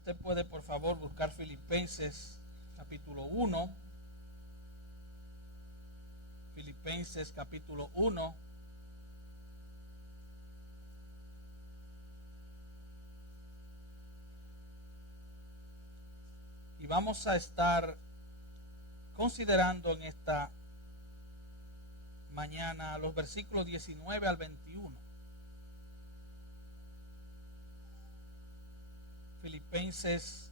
usted puede, por favor, buscar Filipenses capítulo 1. Filipenses capítulo 1. Y vamos a estar considerando en esta mañana los versículos 19 al 21. Filipenses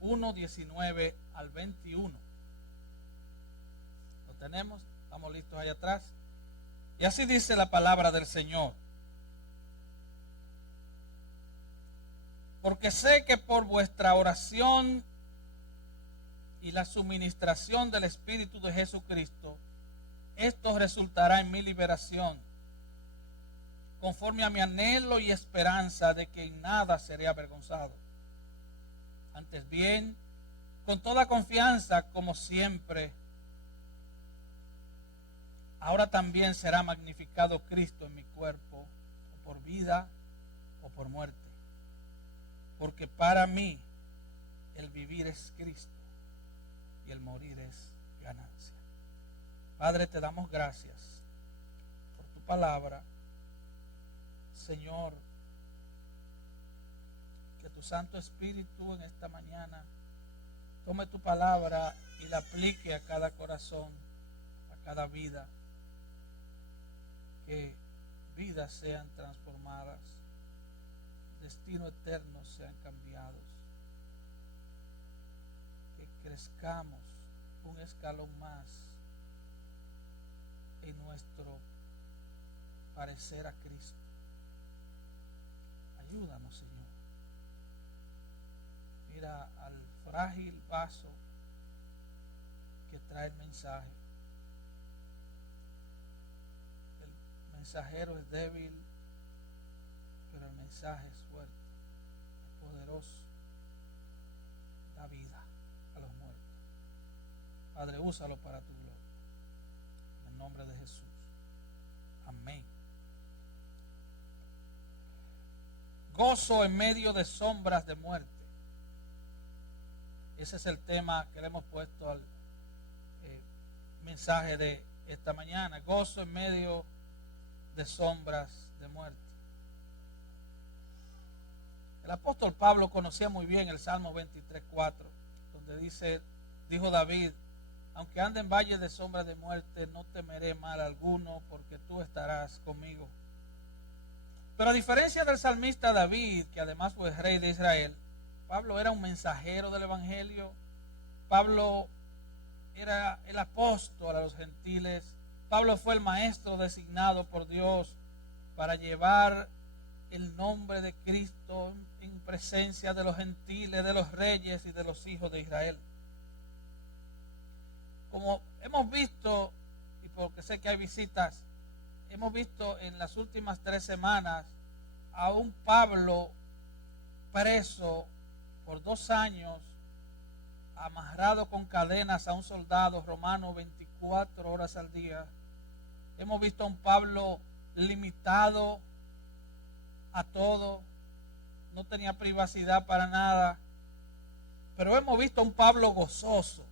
1, 19 al 21. ¿Lo tenemos? ¿Estamos listos allá atrás? Y así dice la palabra del Señor. Porque sé que por vuestra oración y la suministración del Espíritu de Jesucristo, esto resultará en mi liberación, conforme a mi anhelo y esperanza de que en nada seré avergonzado. Antes bien, con toda confianza, como siempre, ahora también será magnificado Cristo en mi cuerpo, o por vida o por muerte. Porque para mí el vivir es Cristo y el morir es ganancia. Padre, te damos gracias por tu palabra. Señor, que tu Santo Espíritu en esta mañana tome tu palabra y la aplique a cada corazón, a cada vida. Que vidas sean transformadas, destinos eternos sean cambiados. Que crezcamos un escalón más en nuestro parecer a Cristo. Ayúdanos, Señor. Mira al frágil vaso que trae el mensaje. El mensajero es débil, pero el mensaje es fuerte, es poderoso, da vida a los muertos. Padre, úsalo para tu gloria. En el nombre de Jesús. Amén. Gozo en medio de sombras de muerte. Ese es el tema que le hemos puesto al mensaje de esta mañana. Gozo en medio de sombras de muerte. El apóstol Pablo conocía muy bien el Salmo 23:4, donde dijo David: aunque ande en valle de sombras de muerte, no temeré mal alguno, porque tú estarás conmigo. Pero a diferencia del salmista David, que además fue rey de Israel, Pablo era un mensajero del Evangelio. Pablo era el apóstol a los gentiles. Pablo fue el maestro designado por Dios para llevar el nombre de Cristo en presencia de los gentiles, de los reyes y de los hijos de Israel. Como hemos visto, y porque sé que hay visitas, hemos visto en las últimas 3 semanas a un Pablo preso por 2 años, amarrado con cadenas a un soldado romano 24 horas al día. Hemos visto a un Pablo limitado a todo, no tenía privacidad para nada, pero hemos visto a un Pablo gozoso.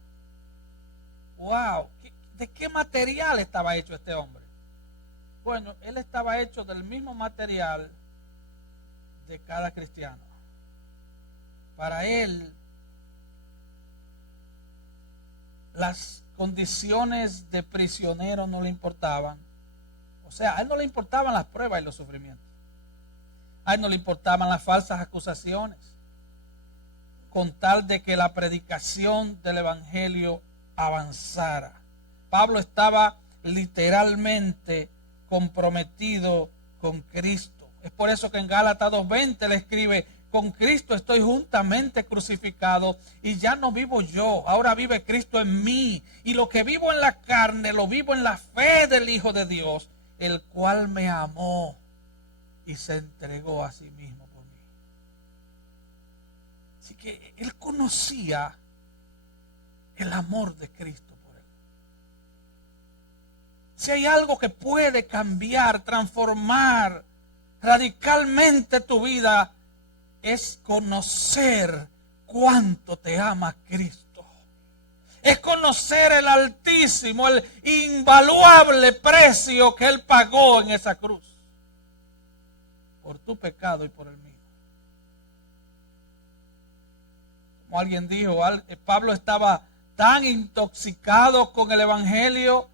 ¡Wow! ¿De qué material estaba hecho este hombre? Bueno, él estaba hecho del mismo material de cada cristiano. Para él, las condiciones de prisionero no le importaban. O sea, a él no le importaban las pruebas y los sufrimientos. A él no le importaban las falsas acusaciones, con tal de que la predicación del Evangelio avanzara. Pablo estaba literalmente comprometido con Cristo. Es por eso que en Gálatas 2:20 le escribe: con Cristo estoy juntamente crucificado y ya no vivo yo, ahora vive Cristo en mí, y lo que vivo en la carne lo vivo en la fe del Hijo de Dios, el cual me amó y se entregó a sí mismo por mí. Así que él conocía el amor de Cristo por él. Si hay algo que puede cambiar, transformar radicalmente tu vida, es conocer cuánto te ama Cristo. Es conocer el altísimo, el invaluable precio que Él pagó en esa cruz. Por tu pecado y por el mío. Como alguien dijo, Pablo estaba tan intoxicado con el Evangelio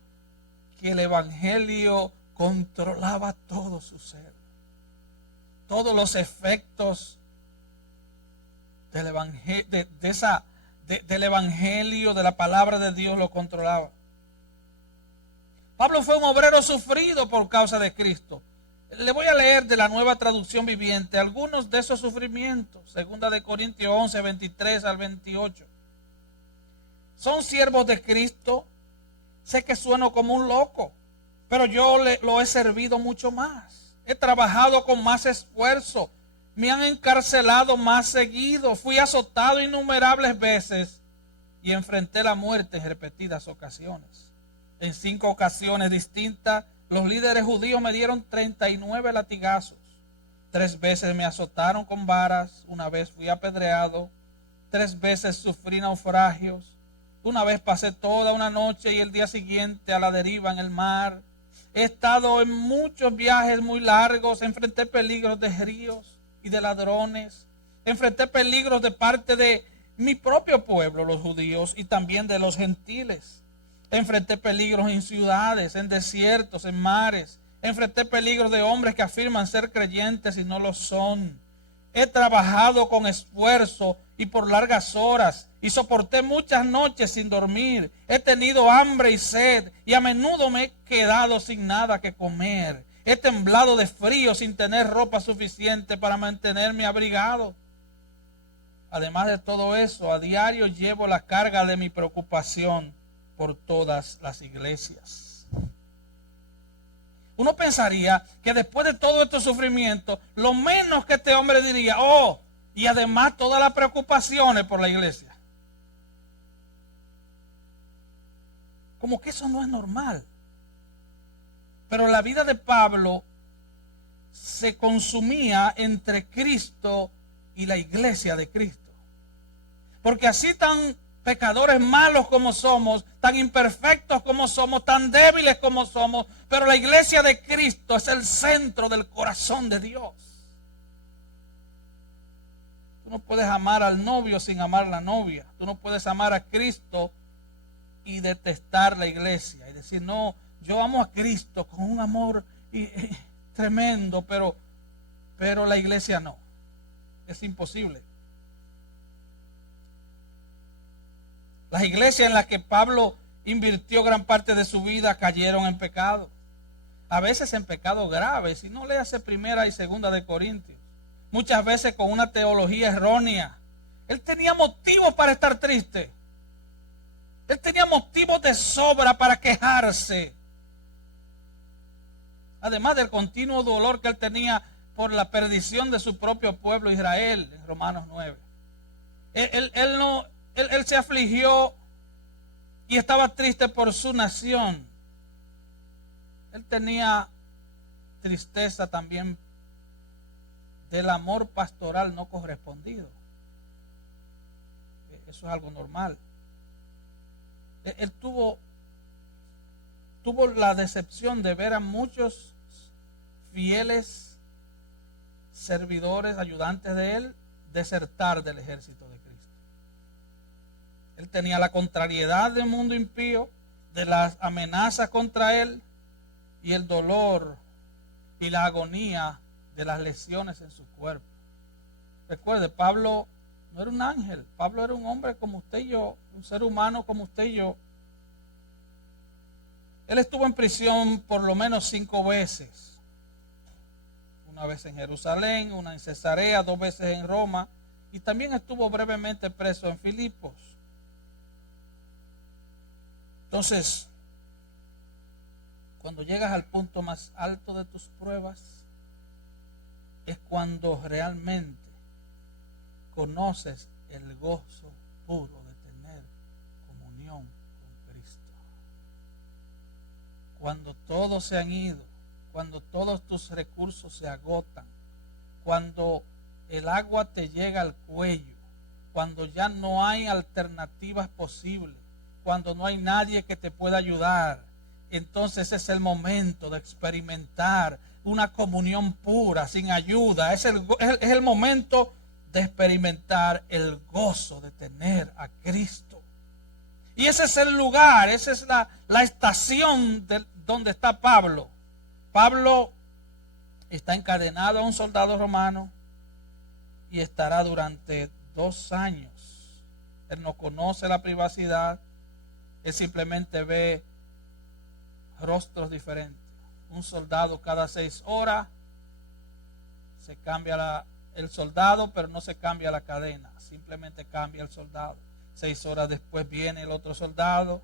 que el Evangelio controlaba todo su ser. Todos los efectos del Evangelio, del Evangelio, de la palabra de Dios lo controlaba. Pablo fue un obrero sufrido por causa de Cristo. Le voy a leer de la Nueva Traducción Viviente algunos de esos sufrimientos. 2 Corintios 11, 23 al 28. Son siervos de Cristo. Sé que sueno como un loco, pero yo lo he servido mucho más. He trabajado con más esfuerzo. Me han encarcelado más seguido. Fui azotado innumerables veces y enfrenté la muerte en repetidas ocasiones. En 5 ocasiones distintas, los líderes judíos me dieron 39 latigazos. 3 veces me azotaron con varas. Una vez fui apedreado. 3 veces sufrí naufragios. Una vez pasé toda una noche y el día siguiente a la deriva en el mar. He estado en muchos viajes muy largos. Enfrenté peligros de ríos y de ladrones. Enfrenté peligros de parte de mi propio pueblo, los judíos, y también de los gentiles. Enfrenté peligros en ciudades, en desiertos, en mares. Enfrenté peligros de hombres que afirman ser creyentes y no lo son. He trabajado con esfuerzo y por largas horas y soporté muchas noches sin dormir. He tenido hambre y sed y a menudo me he quedado sin nada que comer. He temblado de frío sin tener ropa suficiente para mantenerme abrigado. Además de todo eso, a diario llevo la carga de mi preocupación por todas las iglesias. Uno pensaría que después de todo este sufrimiento, lo menos que este hombre diría, y además todas las preocupaciones por la iglesia. Como que eso no es normal. Pero la vida de Pablo se consumía entre Cristo y la iglesia de Cristo. Porque así tan pecadores malos como somos, tan imperfectos como somos, tan débiles como somos, pero la iglesia de Cristo es el centro del corazón de Dios. Tú no puedes amar al novio sin amar a la novia. Tú no puedes amar a Cristo y detestar la iglesia y decir, no, yo amo a Cristo con un amor tremendo, pero la iglesia no. Es imposible. Las iglesias en las que Pablo invirtió gran parte de su vida cayeron en pecado. A veces en pecados graves. Si no, léase 1 y 2 de Corintios. Muchas veces con una teología errónea. Él tenía motivos para estar triste. Él tenía motivos de sobra para quejarse. Además del continuo dolor que él tenía por la perdición de su propio pueblo Israel, en Romanos 9. Él se afligió y estaba triste por su nación. Él tenía tristeza también del amor pastoral no correspondido. Eso es algo normal. Él tuvo la decepción de ver a muchos fieles servidores, ayudantes de él, desertar del ejército de Cristo. Él tenía la contrariedad del mundo impío, de las amenazas contra él y el dolor y la agonía de las lesiones en su cuerpo. Recuerde, Pablo no era un ángel. Pablo era un hombre como usted y yo, un ser humano como usted y yo. Él estuvo en prisión por lo menos 5 veces. Una vez en Jerusalén, una en Cesarea, 2 veces en Roma. Y también estuvo brevemente preso en Filipos. Entonces, cuando llegas al punto más alto de tus pruebas, es cuando realmente conoces el gozo puro de tener comunión con Cristo. Cuando todos se han ido, cuando todos tus recursos se agotan, cuando el agua te llega al cuello, cuando ya no hay alternativas posibles, cuando no hay nadie que te pueda ayudar, entonces es el momento de experimentar una comunión pura, sin ayuda. Es el momento de experimentar el gozo de tener a Cristo. Y ese es el lugar, esa es la estación donde está Pablo. Pablo está encadenado a un soldado romano y estará durante 2 años. Él no conoce la privacidad, él simplemente ve rostros diferentes. Un soldado cada 6 horas, se cambia el soldado, pero no se cambia la cadena, simplemente cambia el soldado. 6 horas después viene el otro soldado,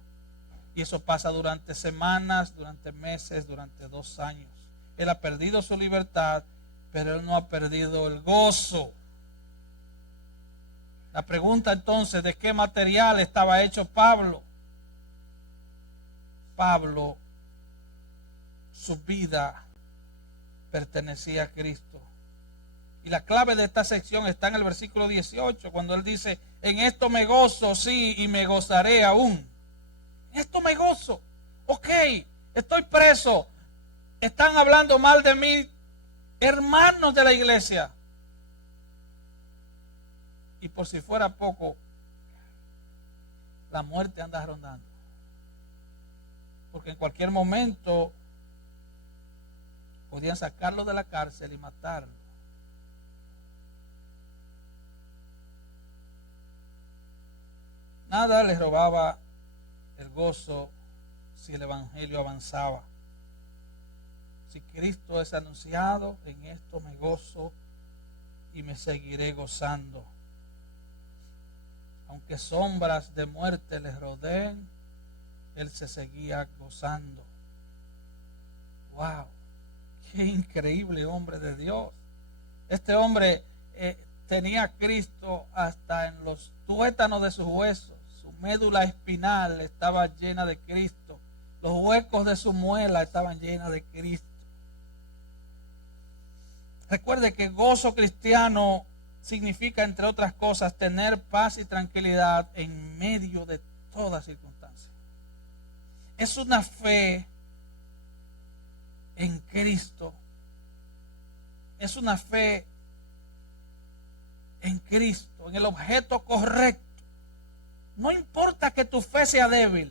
y eso pasa durante semanas, durante meses, durante 2 años. Él ha perdido su libertad, pero él no ha perdido el gozo. La pregunta entonces, ¿de qué material estaba hecho Pablo? Pablo, su vida pertenecía a Cristo. Y la clave de esta sección está en el versículo 18, cuando él dice, en esto me gozo, sí, y me gozaré aún. En esto me gozo. Ok, estoy preso. Están hablando mal de mí, hermanos de la iglesia. Y por si fuera poco, la muerte anda rondando. Porque en cualquier momento podían sacarlo de la cárcel y matarlo. Nada les robaba el gozo si el evangelio avanzaba. Si Cristo es anunciado, en esto me gozo y me seguiré gozando. Aunque sombras de muerte les rodeen, él se seguía gozando. ¡Wow! ¡Qué increíble hombre de Dios! Este hombre tenía a Cristo hasta en los tuétanos de sus huesos. Su médula espinal estaba llena de Cristo. Los huecos de su muela estaban llenos de Cristo. Recuerde que gozo cristiano significa, entre otras cosas, tener paz y tranquilidad en medio de toda circunstancia. Es una fe en Cristo. Es una fe en Cristo, en el objeto correcto. No importa que tu fe sea débil,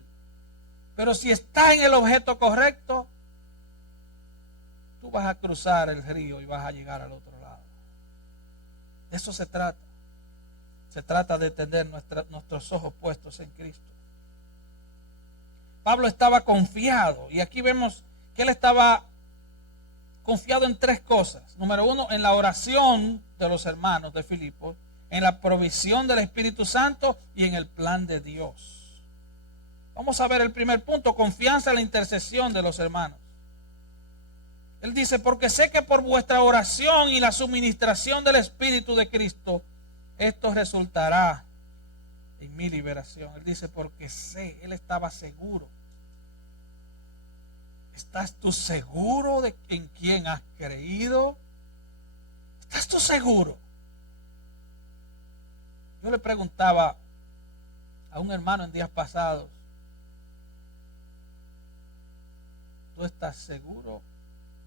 pero si está en el objeto correcto, tú vas a cruzar el río y vas a llegar al otro lado. De eso se trata. Se trata de tener nuestros ojos puestos en Cristo. Pablo estaba confiado, y aquí vemos que él estaba confiado en 3 cosas. Número 1, en la oración de los hermanos de Filipos, en la provisión del Espíritu Santo y en el plan de Dios. Vamos a ver el primer punto, confianza en la intercesión de los hermanos. Él dice, porque sé que por vuestra oración y la suministración del Espíritu de Cristo, esto resultará en mi liberación. Él dice, porque sé, él estaba seguro. ¿Estás tú seguro de en quién has creído? ¿Estás tú seguro? Yo le preguntaba a un hermano en días pasados, ¿tú estás seguro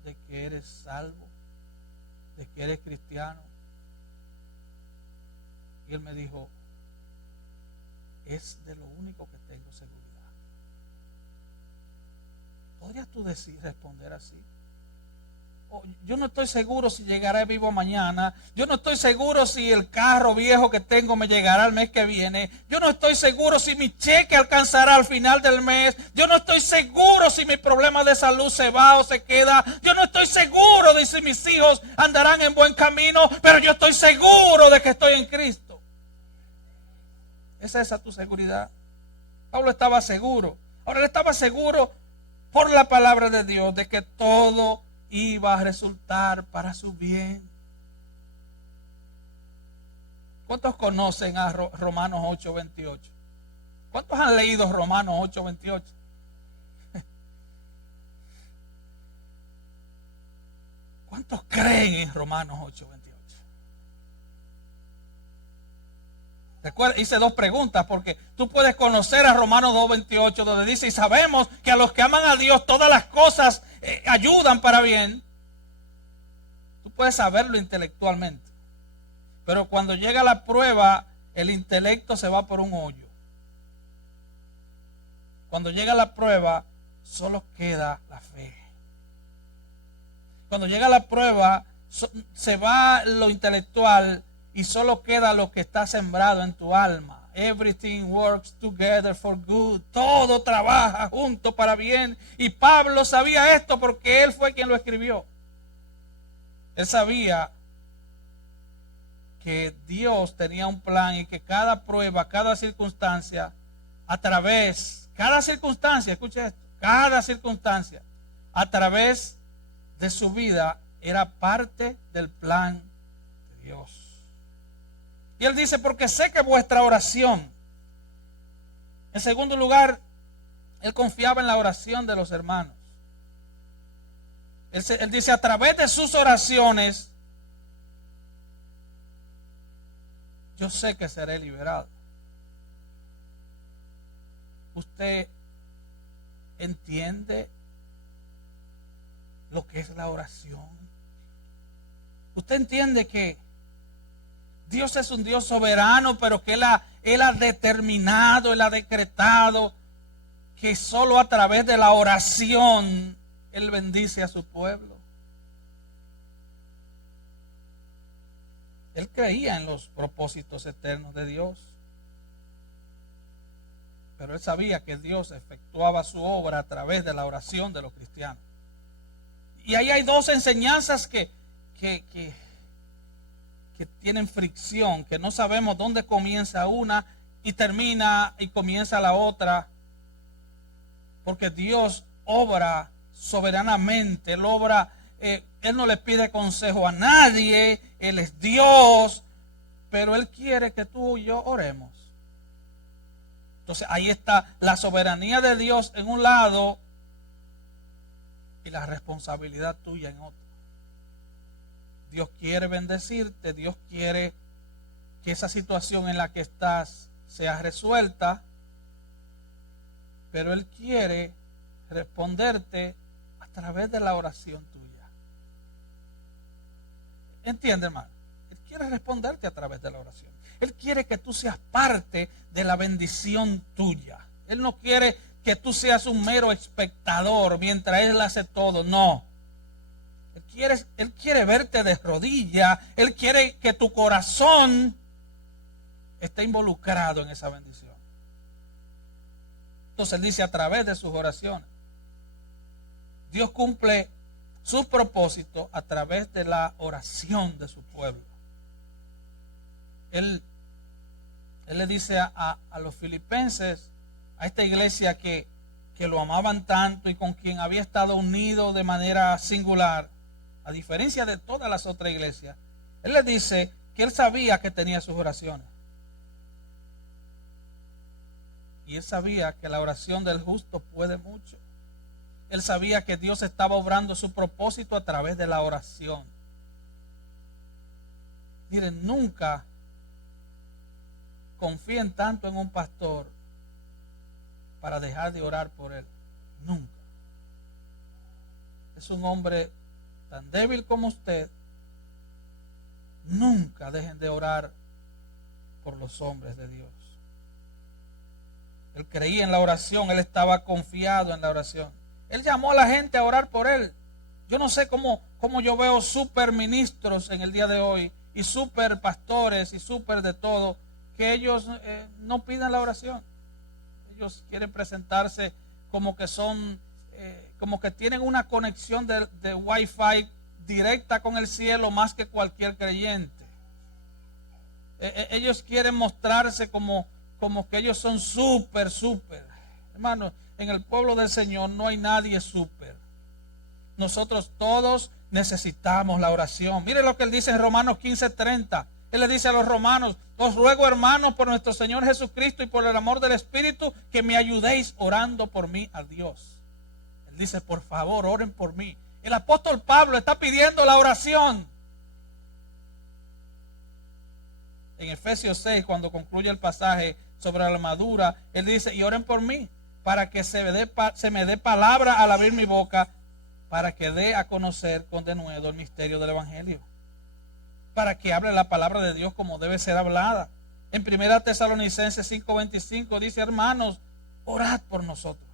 de que eres salvo? ¿De que eres cristiano? Y él me dijo, es de lo único que tengo seguridad. ¿Podrías tú responder así? Yo no estoy seguro si llegaré vivo mañana. Yo no estoy seguro si el carro viejo que tengo me llegará el mes que viene. Yo no estoy seguro si mi cheque alcanzará al final del mes. Yo no estoy seguro si mi problema de salud se va o se queda. Yo no estoy seguro de si mis hijos andarán en buen camino, pero yo estoy seguro de que estoy en Cristo. ¿Es esa tu seguridad? Pablo estaba seguro. Ahora él estaba seguro por la palabra de Dios de que todo iba a resultar para su bien. ¿Cuántos conocen a Romanos 8:28? ¿Cuántos han leído Romanos 8:28? ¿Cuántos creen en Romanos 8:28? Recuerda, hice dos preguntas porque tú puedes conocer a Romanos 2:28 donde dice, y sabemos que a los que aman a Dios todas las cosas ayudan para bien. Tú puedes saberlo intelectualmente, pero cuando llega la prueba, el intelecto se va por un hoyo. Cuando llega la prueba, solo queda la fe. Cuando llega la prueba, se va lo intelectual y solo queda lo que está sembrado en tu alma. Everything works together for good. Todo trabaja junto para bien. Y Pablo sabía esto porque él fue quien lo escribió. Él sabía que Dios tenía un plan y que cada prueba, cada circunstancia, cada circunstancia, escuche esto, cada circunstancia, a través de su vida, era parte del plan de Dios. Y él dice, porque sé que vuestra oración. En segundo lugar, él confiaba en la oración de los hermanos. Él dice, a través de sus oraciones, yo sé que seré liberado. ¿Usted entiende lo que es la oración? ¿Usted entiende que Dios es un Dios soberano, pero que Él ha determinado, Él ha decretado que solo a través de la oración Él bendice a su pueblo? Él creía en los propósitos eternos de Dios, pero él sabía que Dios efectuaba su obra a través de la oración de los cristianos. Y ahí hay dos enseñanzas que tienen fricción, que no sabemos dónde comienza una y termina y comienza la otra, porque Dios obra soberanamente. Él no le pide consejo a nadie, Él es Dios, pero Él quiere que tú y yo oremos. Entonces ahí está la soberanía de Dios en un lado y la responsabilidad tuya en otro. Dios quiere bendecirte, Dios quiere que esa situación en la que estás sea resuelta, pero Él quiere responderte a través de la oración tuya. ¿Entiende, hermano? Él quiere responderte a través de la oración. Él quiere que tú seas parte de la bendición tuya. Él no quiere que tú seas un mero espectador mientras Él hace todo. No. Él quiere verte de rodillas. Él quiere que tu corazón esté involucrado en esa bendición. Entonces Él dice a través de sus oraciones. Dios cumple sus propósitos a través de la oración de su pueblo. Él le dice a los filipenses, a esta iglesia que lo amaban tanto y con quien había estado unido de manera singular, a diferencia de todas las otras iglesias, Él le dice que Él sabía que tenía sus oraciones. Y Él sabía que la oración del justo puede mucho. Él sabía que Dios estaba obrando su propósito a través de la oración. Miren, nunca confíen tanto en un pastor para dejar de orar por él. Nunca. Es un hombre tan débil como usted. Nunca dejen de orar por los hombres de Dios. Él creía en la oración, él estaba confiado en la oración. Él llamó a la gente a orar por él. Yo no sé cómo yo veo super ministros en el día de hoy y super pastores y super de todo, que ellos no piden la oración. Ellos quieren presentarse como que son, como que tienen una conexión de Wi-Fi directa con el cielo más que cualquier creyente. Ellos quieren mostrarse como que ellos son súper. Hermano, en el pueblo del Señor no hay nadie súper. Nosotros todos necesitamos la oración. Mire lo que él dice en Romanos 15:30. Él le dice a los romanos: os ruego, hermanos, por nuestro Señor Jesucristo y por el amor del Espíritu, que me ayudéis orando por mí a Dios. Él dice: por favor, oren por mí. El apóstol Pablo está pidiendo la oración. En Efesios 6, cuando concluye el pasaje sobre la armadura, él dice, y oren por mí, para que se me dé palabra al abrir mi boca, para que dé a conocer con denuedo el misterio del Evangelio, para que hable la palabra de Dios como debe ser hablada. En 1 Tesalonicenses 5:25 dice, hermanos, orad por nosotros.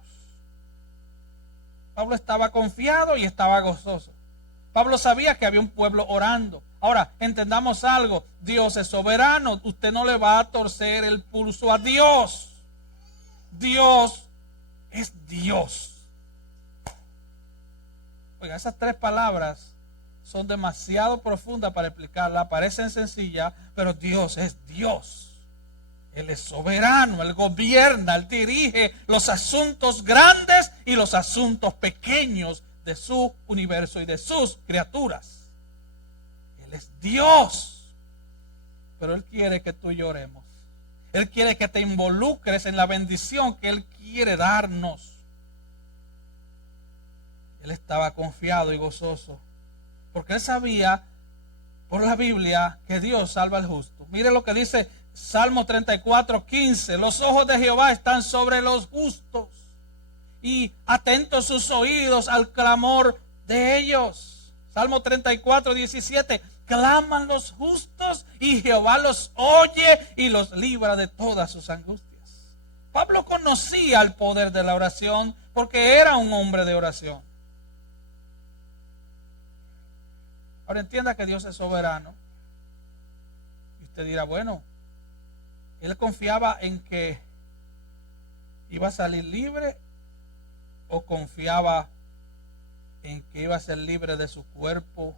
Pablo estaba confiado y estaba gozoso. Pablo sabía que había un pueblo orando. Ahora, entendamos algo, Dios es soberano, usted no le va a torcer el pulso a Dios. Dios es Dios. Oiga, esas tres palabras son demasiado profundas para explicarlas, parecen sencillas, pero Dios es Dios. Él es soberano, Él gobierna, Él dirige los asuntos grandes y los asuntos pequeños de su universo y de sus criaturas. Él es Dios, pero Él quiere que tú y yo oremos. Él quiere que te involucres en la bendición que Él quiere darnos. Él estaba confiado y gozoso, porque él sabía por la Biblia que Dios salva al justo. Mire lo que dice Salmo 34:15. Los ojos de Jehová están sobre los justos y atentos sus oídos al clamor de ellos. Salmo 34:17. Claman los justos y Jehová los oye y los libra de todas sus angustias. Pablo conocía el poder de la oración porque era un hombre de oración. Ahora entienda que Dios es soberano. Y usted dirá, bueno, él confiaba en que iba a salir libre o confiaba en que iba a ser libre de su cuerpo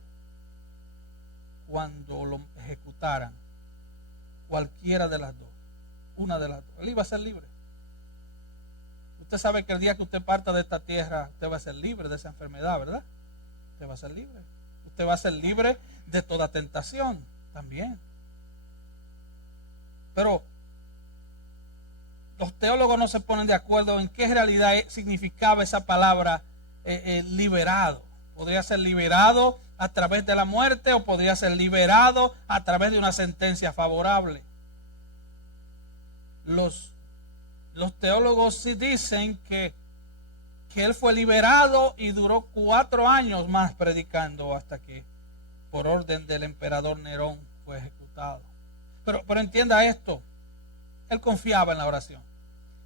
cuando lo ejecutaran. Cualquiera de las dos. Una de las dos. Él iba a ser libre. Usted sabe que el día que usted parta de esta tierra, usted va a ser libre de esa enfermedad, ¿verdad? Usted va a ser libre. Usted va a ser libre de toda tentación también. Pero los teólogos no se ponen de acuerdo en qué realidad significaba esa palabra liberado. Podría ser liberado a través de la muerte o podría ser liberado a través de una sentencia favorable. Los teólogos sí dicen que él fue liberado y duró 4 años más predicando hasta que por orden del emperador Nerón fue ejecutado. Pero entienda esto, él confiaba en la oración.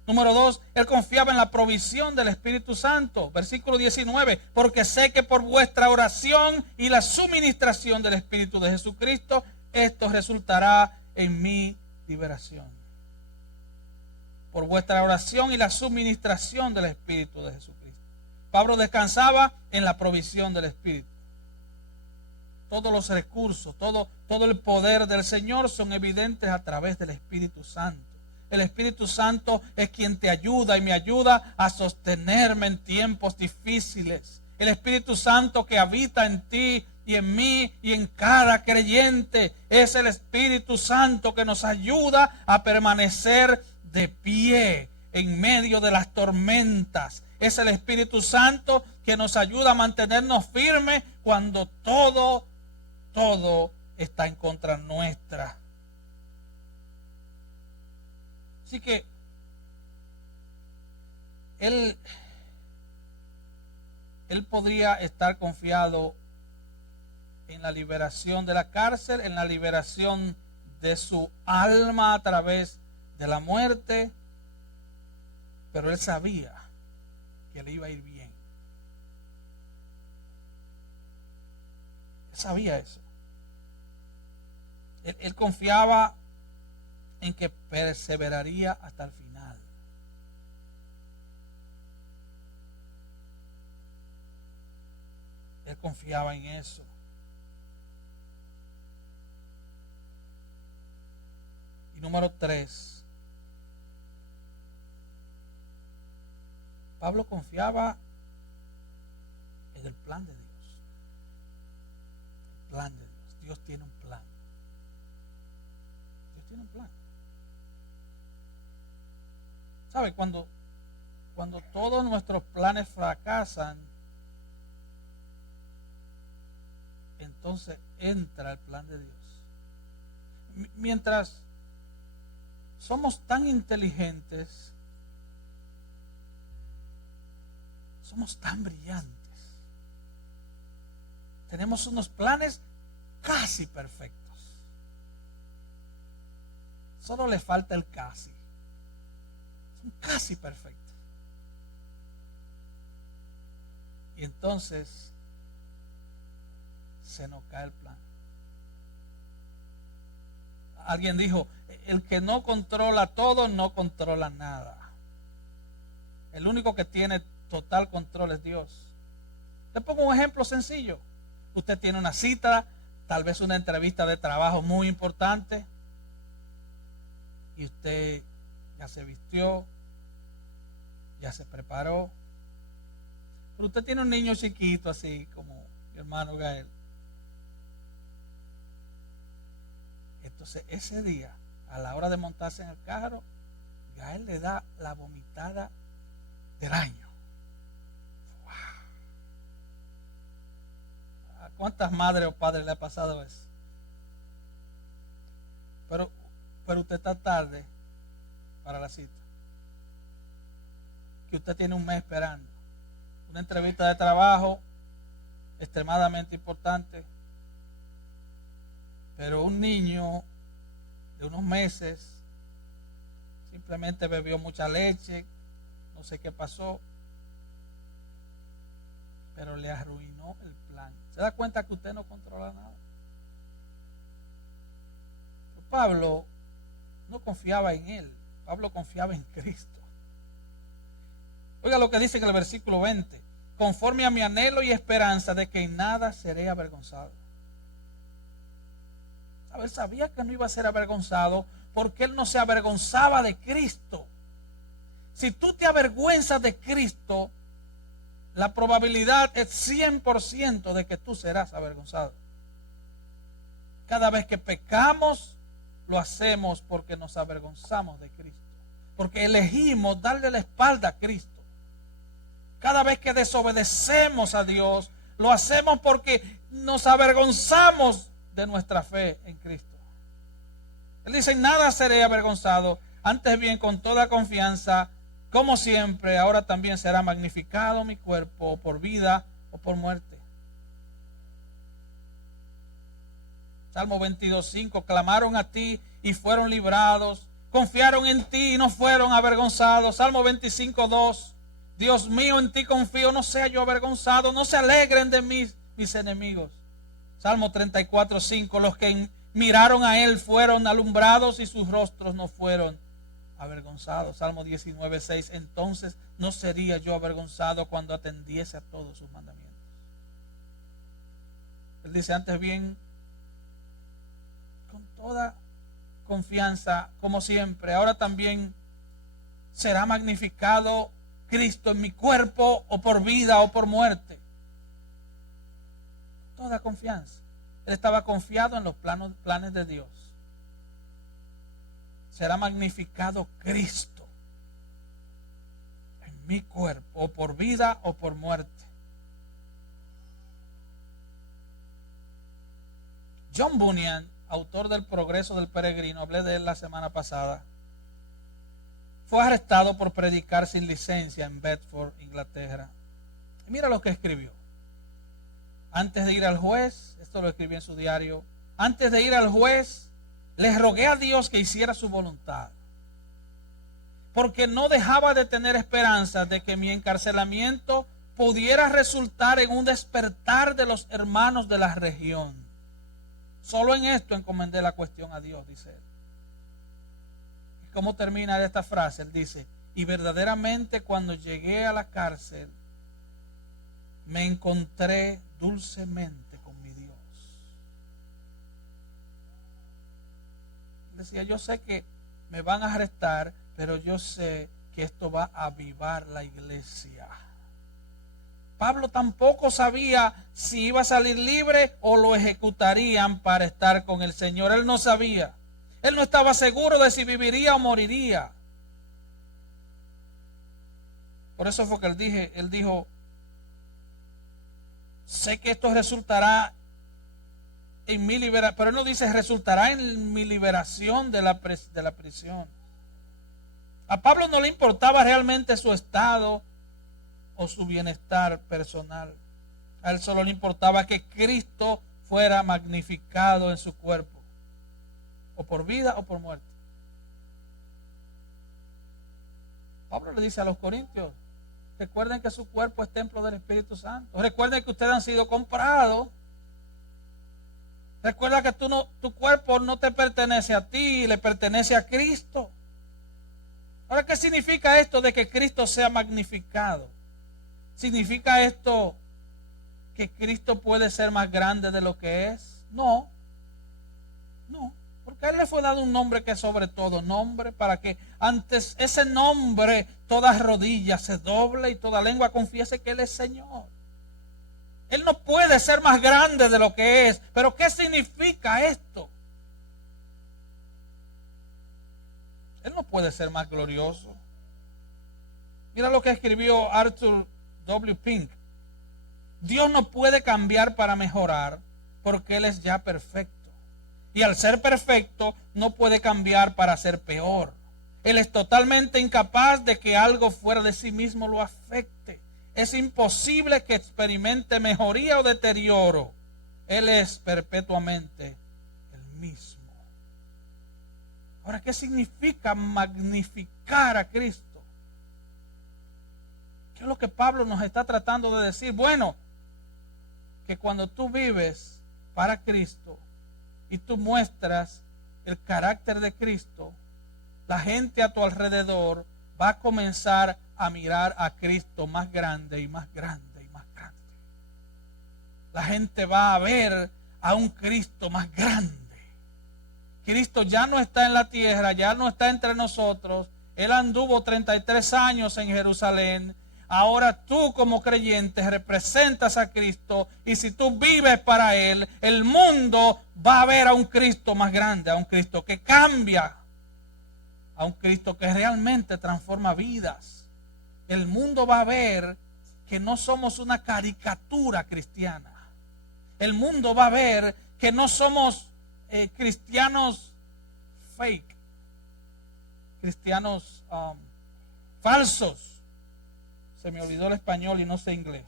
Número 2, él confiaba en la provisión del Espíritu Santo. Versículo 19, porque sé que por vuestra oración y la suministración del Espíritu de Jesucristo, esto resultará en mi liberación. Por vuestra oración y la suministración del Espíritu de Jesucristo. Pablo descansaba en la provisión del Espíritu. Todos los recursos, todo el poder del Señor son evidentes a través del Espíritu Santo. El Espíritu Santo es quien te ayuda y me ayuda a sostenerme en tiempos difíciles. El Espíritu Santo que habita en ti y en mí y en cada creyente es el Espíritu Santo que nos ayuda a permanecer de pie en medio de las tormentas. Es el Espíritu Santo que nos ayuda a mantenernos firmes cuando todo está en contra nuestra. Así que él podría estar confiado en la liberación de la cárcel, en la liberación de su alma a través de la muerte, pero él sabía que le iba a ir bien. Él sabía eso. Él confiaba en que perseveraría hasta el final. Él confiaba en eso. Y número 3, Pablo confiaba en el plan de Dios. El plan de Dios. Dios tiene un plan. Dios tiene un plan. ¿Sabe? Cuando todos nuestros planes fracasan, entonces entra el plan de Dios. Mientras somos tan inteligentes, somos tan brillantes, tenemos unos planes casi perfectos. Solo le falta el casi. Son casi perfectos. Y entonces se nos cae el plan. Alguien dijo, el que no controla todo, no controla nada. El único que tiene total control es Dios. Le pongo un ejemplo sencillo. Usted tiene una cita, tal vez una entrevista de trabajo muy importante, y usted ya se vistió, ya se preparó. Pero usted tiene un niño chiquito, así como mi hermano Gael. Entonces ese día, a la hora de montarse en el carro, Gael le da la vomitada del año. ¡Wow! ¿A cuántas madres o padres le ha pasado eso? Pero usted está tarde para la cita, que usted tiene un mes esperando, una entrevista de trabajo extremadamente importante, pero un niño de unos meses simplemente bebió mucha leche, no sé qué pasó, pero le arruinó el plan. ¿Se da cuenta que usted no controla nada? Pablo no confiaba en él, Pablo confiaba en Cristo. Oiga lo que dice en el versículo 20: conforme a mi anhelo y esperanza de que en nada seré avergonzado. Él sabía que no iba a ser avergonzado porque él no se avergonzaba de Cristo. Si tú te avergüenzas de Cristo, la probabilidad es 100% de que tú serás avergonzado. Cada vez que pecamos, lo hacemos porque nos avergonzamos de Cristo, porque elegimos darle la espalda a Cristo. Cada vez que desobedecemos a Dios, lo hacemos porque nos avergonzamos de nuestra fe en Cristo. Él dice: en nada seré avergonzado, antes bien con toda confianza, como siempre, ahora también será magnificado mi cuerpo, por vida o por muerte. Salmo 22:5: clamaron a ti y fueron librados, confiaron en ti y no fueron avergonzados. Salmo 25:2: Dios mío, en ti confío, no sea yo avergonzado, no se alegren de mí mis enemigos. Salmo 34:5: los que miraron a él fueron alumbrados y sus rostros no fueron avergonzados. Salmo 19:6: entonces no sería yo avergonzado cuando atendiese a todos sus mandamientos. Él dice: antes bien, con toda confianza, como siempre, ahora también será magnificado Cristo en mi cuerpo, o por vida o por muerte. Toda confianza. Él estaba confiado en los planes de Dios. Será magnificado Cristo en mi cuerpo, o por vida o por muerte. John Bunyan, autor del Progreso del Peregrino, hablé de él la semana pasada, fue arrestado por predicar sin licencia en Bedford, Inglaterra. Y mira lo que escribió. Antes de ir al juez, esto lo escribí en su diario, antes de ir al juez, le rogué a Dios que hiciera su voluntad, porque no dejaba de tener esperanza de que mi encarcelamiento pudiera resultar en un despertar de los hermanos de la región. Solo en esto encomendé la cuestión a Dios, dice él. ¿Y cómo termina esta frase? Él dice: y verdaderamente cuando llegué a la cárcel, me encontré dulcemente con mi Dios. Decía: yo sé que me van a arrestar, pero yo sé que esto va a avivar la iglesia. Pablo tampoco sabía si iba a salir libre o lo ejecutarían para estar con el Señor. Él no sabía. Él no estaba seguro de si viviría o moriría. Por eso fue que él dijo: sé que esto resultará en mi liberación, pero él no dice resultará en mi liberación de la prisión. A Pablo no le importaba realmente su estado o su bienestar personal. A él solo le importaba que Cristo fuera magnificado en su cuerpo, o por vida o por muerte. Pablo le dice a los corintios, recuerden que su cuerpo es templo del Espíritu Santo. Recuerden que ustedes han sido comprados. Recuerda que tu cuerpo no te pertenece a ti, le pertenece a Cristo. Ahora, ¿qué significa esto de que Cristo sea magnificado? ¿Significa esto que Cristo puede ser más grande de lo que es? No, porque a él le fue dado un nombre que es sobre todo nombre, para que antes ese nombre toda rodilla se doble y toda lengua confiese que él es Señor. Él no puede ser más grande de lo que es. Pero ¿qué significa esto? Él no puede ser más glorioso. Mira lo que escribió Arthur W. Pink. Dios no puede cambiar para mejorar porque Él es ya perfecto. Y al ser perfecto no puede cambiar para ser peor. Él es totalmente incapaz de que algo fuera de sí mismo lo afecte. Es imposible que experimente mejoría o deterioro. Él es perpetuamente el mismo. Ahora, ¿qué significa magnificar a Cristo? ¿Qué es lo que Pablo nos está tratando de decir? Bueno, que cuando tú vives para Cristo y tú muestras el carácter de Cristo, la gente a tu alrededor va a comenzar a mirar a Cristo más grande y más grande y más grande. La gente va a ver a un Cristo más grande. Cristo ya no está en la tierra, ya no está entre nosotros. Él anduvo 33 años en Jerusalén. Ahora tú como creyente representas a Cristo, y si tú vives para Él, el mundo va a ver a un Cristo más grande, a un Cristo que cambia, a un Cristo que realmente transforma vidas. El mundo va a ver que no somos una caricatura cristiana. El mundo va a ver que no somos cristianos fake, cristianos falsos. Se me olvidó el español y no sé inglés.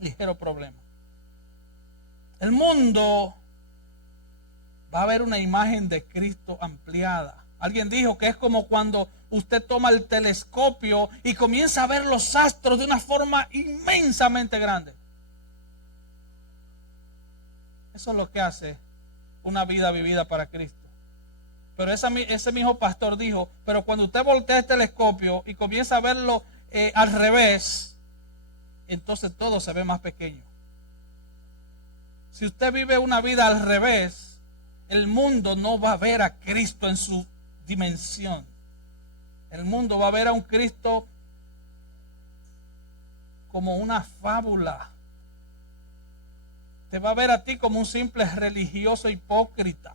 Ligero problema. El mundo va a ver una imagen de Cristo ampliada. Alguien dijo que es como cuando usted toma el telescopio y comienza a ver los astros de una forma inmensamente grande. Eso es lo que hace una vida vivida para Cristo. Pero ese mismo pastor dijo, pero cuando usted voltea el telescopio y comienza a verlo al revés, entonces todo se ve más pequeño. Si usted vive una vida al revés, el mundo no va a ver a Cristo en su dimensión. El mundo va a ver a un Cristo como una fábula. Te va a ver a ti como un simple religioso hipócrita.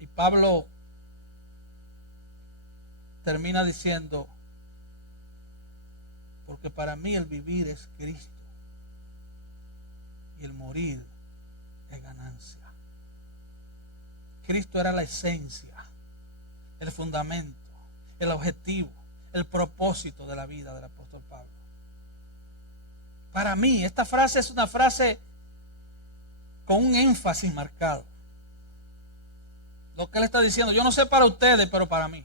Y Pablo termina diciendo, porque para mí el vivir es Cristo y el morir es ganancia. Cristo era la esencia, el fundamento, el objetivo, el propósito de la vida del apóstol Pablo. Para mí, esta frase es una frase con un énfasis marcado. Lo que él está diciendo, yo no sé para ustedes, pero para mí.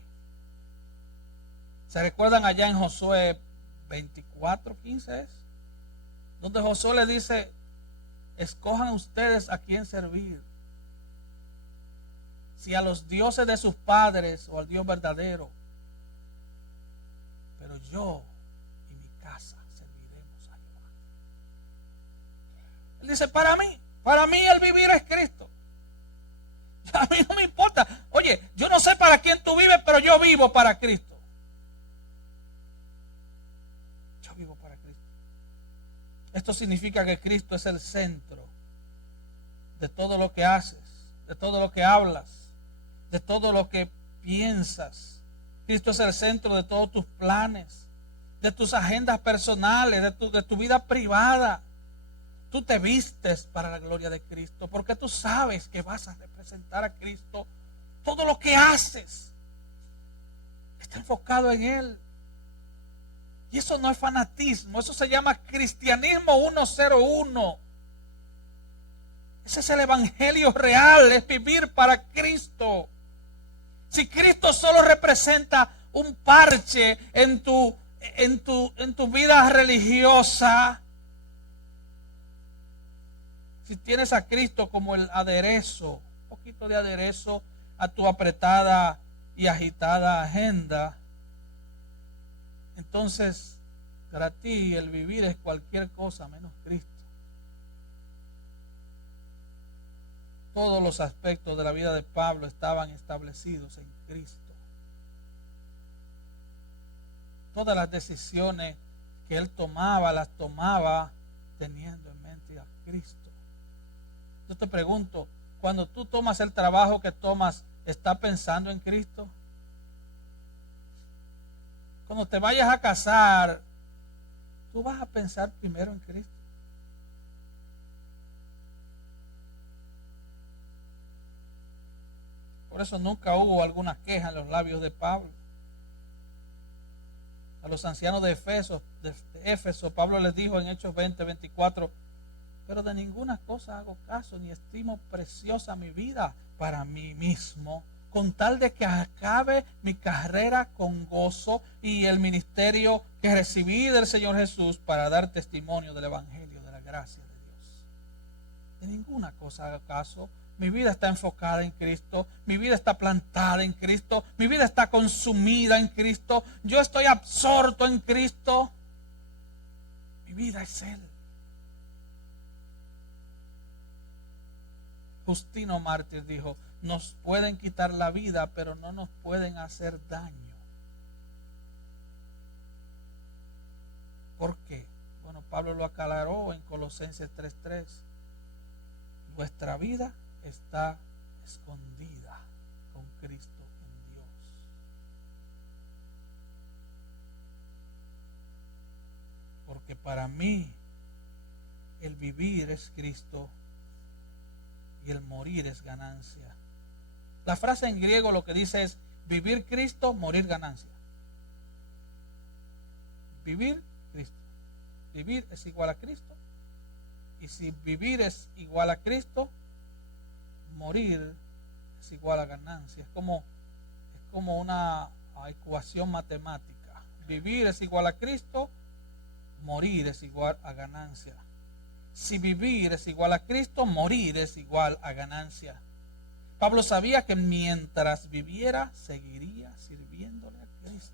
¿Se recuerdan allá en Josué 24:15 es? Donde Josué le dice, escojan ustedes a quién servir. Si a los dioses de sus padres o al Dios verdadero. Pero yo y mi casa serviremos a Jehová. Él dice, para mí el vivir es Cristo. A mí no me importa. Oye, yo no sé para quién tú vives, pero yo vivo para Cristo. Yo vivo para Cristo. Esto significa que Cristo es el centro de todo lo que haces, de todo lo que hablas, de todo lo que piensas. Cristo es el centro de todos tus planes, de tus agendas personales, de tu vida privada. Tú te vistes para la gloria de Cristo porque tú sabes que vas a representar a Cristo. Todo lo que haces está enfocado en Él. Y eso no es fanatismo, eso se llama cristianismo 101. Ese es el evangelio real, es vivir para Cristo. Si Cristo solo representa un parche en tu vida religiosa, si tienes a Cristo como el aderezo, un poquito de aderezo a tu apretada y agitada agenda, entonces para ti el vivir es cualquier cosa menos Cristo. Todos los aspectos de la vida de Pablo estaban establecidos en Cristo. Todas las decisiones que él tomaba, las tomaba teniendo en mente a Cristo. Yo te pregunto, cuando tú tomas el trabajo que tomas, ¿estás pensando en Cristo? Cuando te vayas a casar, tú vas a pensar primero en Cristo. Por eso nunca hubo alguna queja en los labios de Pablo. A los ancianos de Éfeso, Pablo les dijo en Hechos 20:24, pero de ninguna cosa hago caso, ni estimo preciosa mi vida para mí mismo, con tal de que acabe mi carrera con gozo y el ministerio que recibí del Señor Jesús para dar testimonio del Evangelio, de la gracia de Dios. De ninguna cosa hago caso. Mi vida está enfocada en Cristo, mi vida está plantada en Cristo, mi vida está consumida en Cristo, yo estoy absorto en Cristo. Mi vida es Él. Justino Mártir dijo, nos pueden quitar la vida, pero no nos pueden hacer daño. ¿Por qué? Bueno, Pablo lo aclaró en Colosenses 3:3. Nuestra vida está escondida con Cristo en Dios. Porque para mí el vivir es Cristo y el morir es ganancia. La frase en griego lo que dice es vivir Cristo, morir ganancia. Vivir Cristo. Vivir es igual a Cristo. Y si vivir es igual a Cristo, morir es igual a ganancia. Es como una ecuación matemática. Vivir es igual a Cristo, morir es igual a ganancia. Si vivir es igual a Cristo, morir es igual a ganancia. Pablo sabía que mientras viviera, seguiría sirviéndole a Cristo.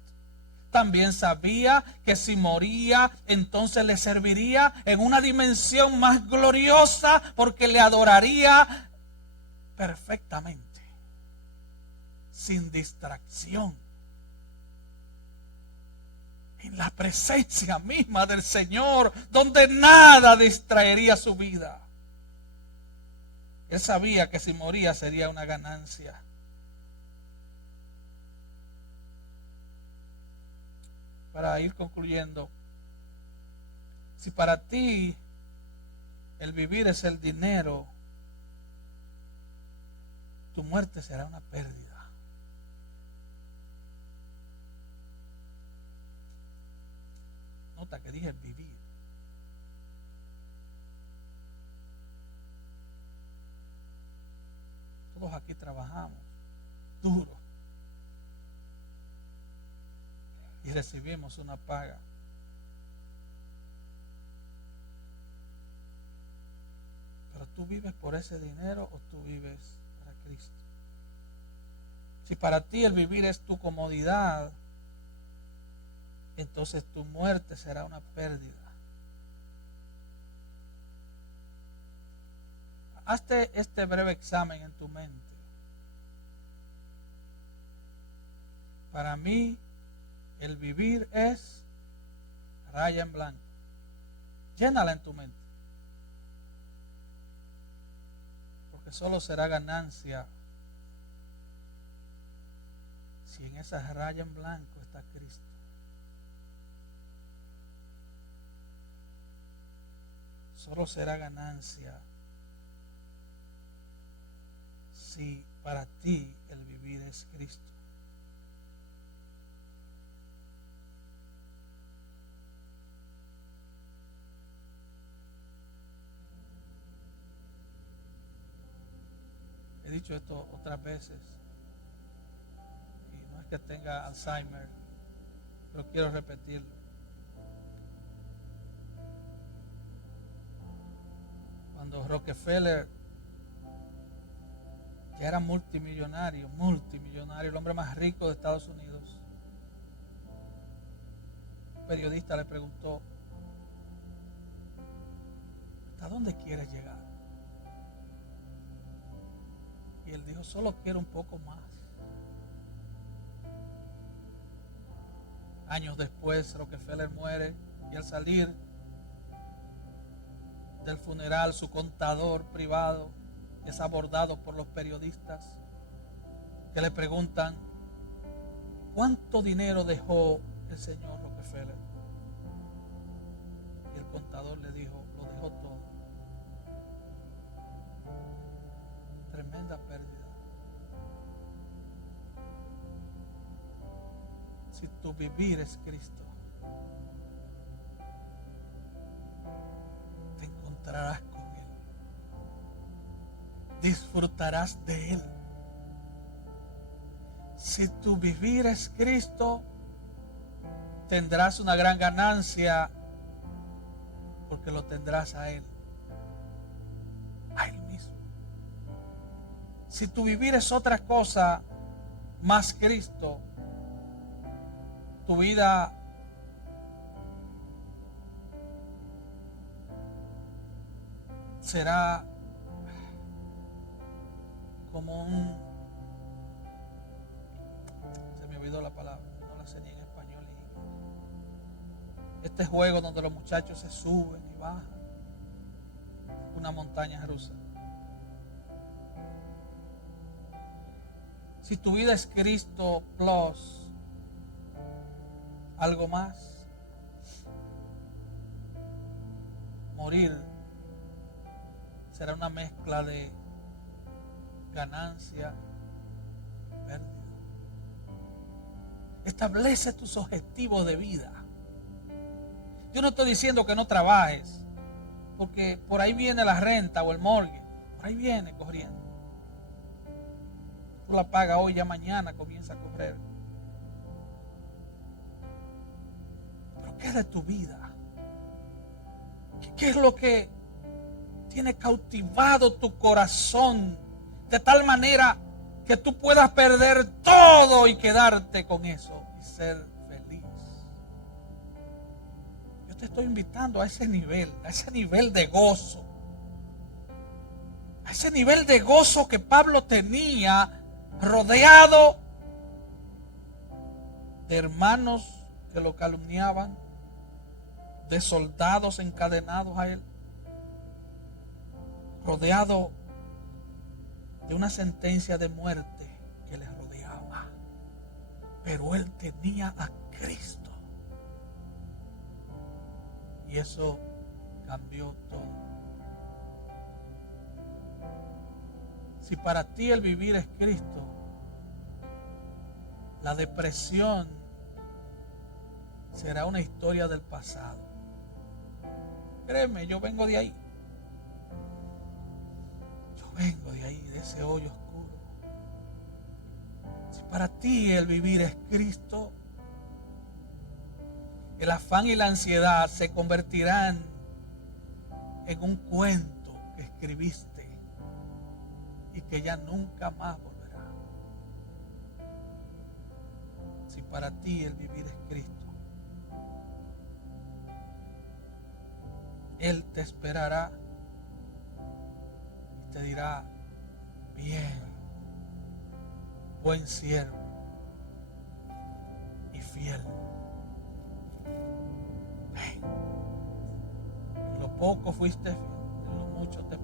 También sabía que si moría, entonces le serviría en una dimensión más gloriosa, porque le adoraría perfectamente, sin distracción, en la presencia misma del Señor, donde nada distraería su vida. Él sabía que si moría sería una ganancia. Para ir concluyendo, si para ti el vivir es el dinero, tu muerte será una pérdida. Nota que dije vivir. Todos aquí trabajamos duro y recibimos una paga. Pero tú vives por ese dinero o tú vives para Cristo. Si para ti el vivir es tu comodidad, entonces tu muerte será una pérdida. Hazte este breve examen en tu mente. Para mí, el vivir es raya en blanco. Llénala en tu mente. Porque solo será ganancia si en esa raya en blanco está Cristo. solo será ganancia si para ti el vivir es Cristo. He dicho esto otras veces y no es que tenga Alzheimer, pero quiero repetirlo. Cuando Rockefeller ya era multimillonario, el hombre más rico de Estados Unidos, un periodista le preguntó: ¿hasta dónde quieres llegar? Y él dijo: solo quiero un poco más. Años después Rockefeller muere y al salir del funeral su contador privado es abordado por los periodistas que le preguntan: ¿cuánto dinero dejó el señor Rockefeller? Y el contador le dijo: lo dejó todo. Tremenda pérdida. Si tu vivir es Cristo, te encontrarás con Él, disfrutarás de Él. Si tu vivir es Cristo, tendrás una gran ganancia, porque lo tendrás a Él mismo. Si tu vivir es otra cosa más Cristo, tu vida será como se me olvidó la palabra, no la sé ni en español ni en inglés. Este juego donde los muchachos se suben y bajan, una montaña rusa. Si tu vida es Cristo plus algo más, morir será una mezcla de ganancia y pérdida. Establece tus objetivos de vida. Yo no estoy diciendo que no trabajes, porque por ahí viene la renta o el mortgage, por ahí viene corriendo. Tú la pagas hoy, ya mañana comienza a correr. Pero ¿qué es de tu vida? ¿Qué es lo que tiene cautivado tu corazón de tal manera que tú puedas perder todo y quedarte con eso y ser feliz? Yo te estoy invitando a ese nivel de gozo, a ese nivel de gozo que Pablo tenía, rodeado de hermanos que lo calumniaban, de soldados encadenados a él, rodeado de una sentencia de muerte que le rodeaba, pero él tenía a Cristo y eso cambió todo. Si para ti el vivir es Cristo, la depresión será una historia del pasado. Créeme, yo vengo de ahí. Vengo de ahí, de ese hoyo oscuro. Si para ti el vivir es Cristo, el afán y la ansiedad se convertirán en un cuento que escribiste y que ya nunca más volverá. Si para ti el vivir es Cristo, Él te esperará. Te dirá: bien, buen siervo y fiel. Ven. En lo poco fuiste fiel, en lo mucho te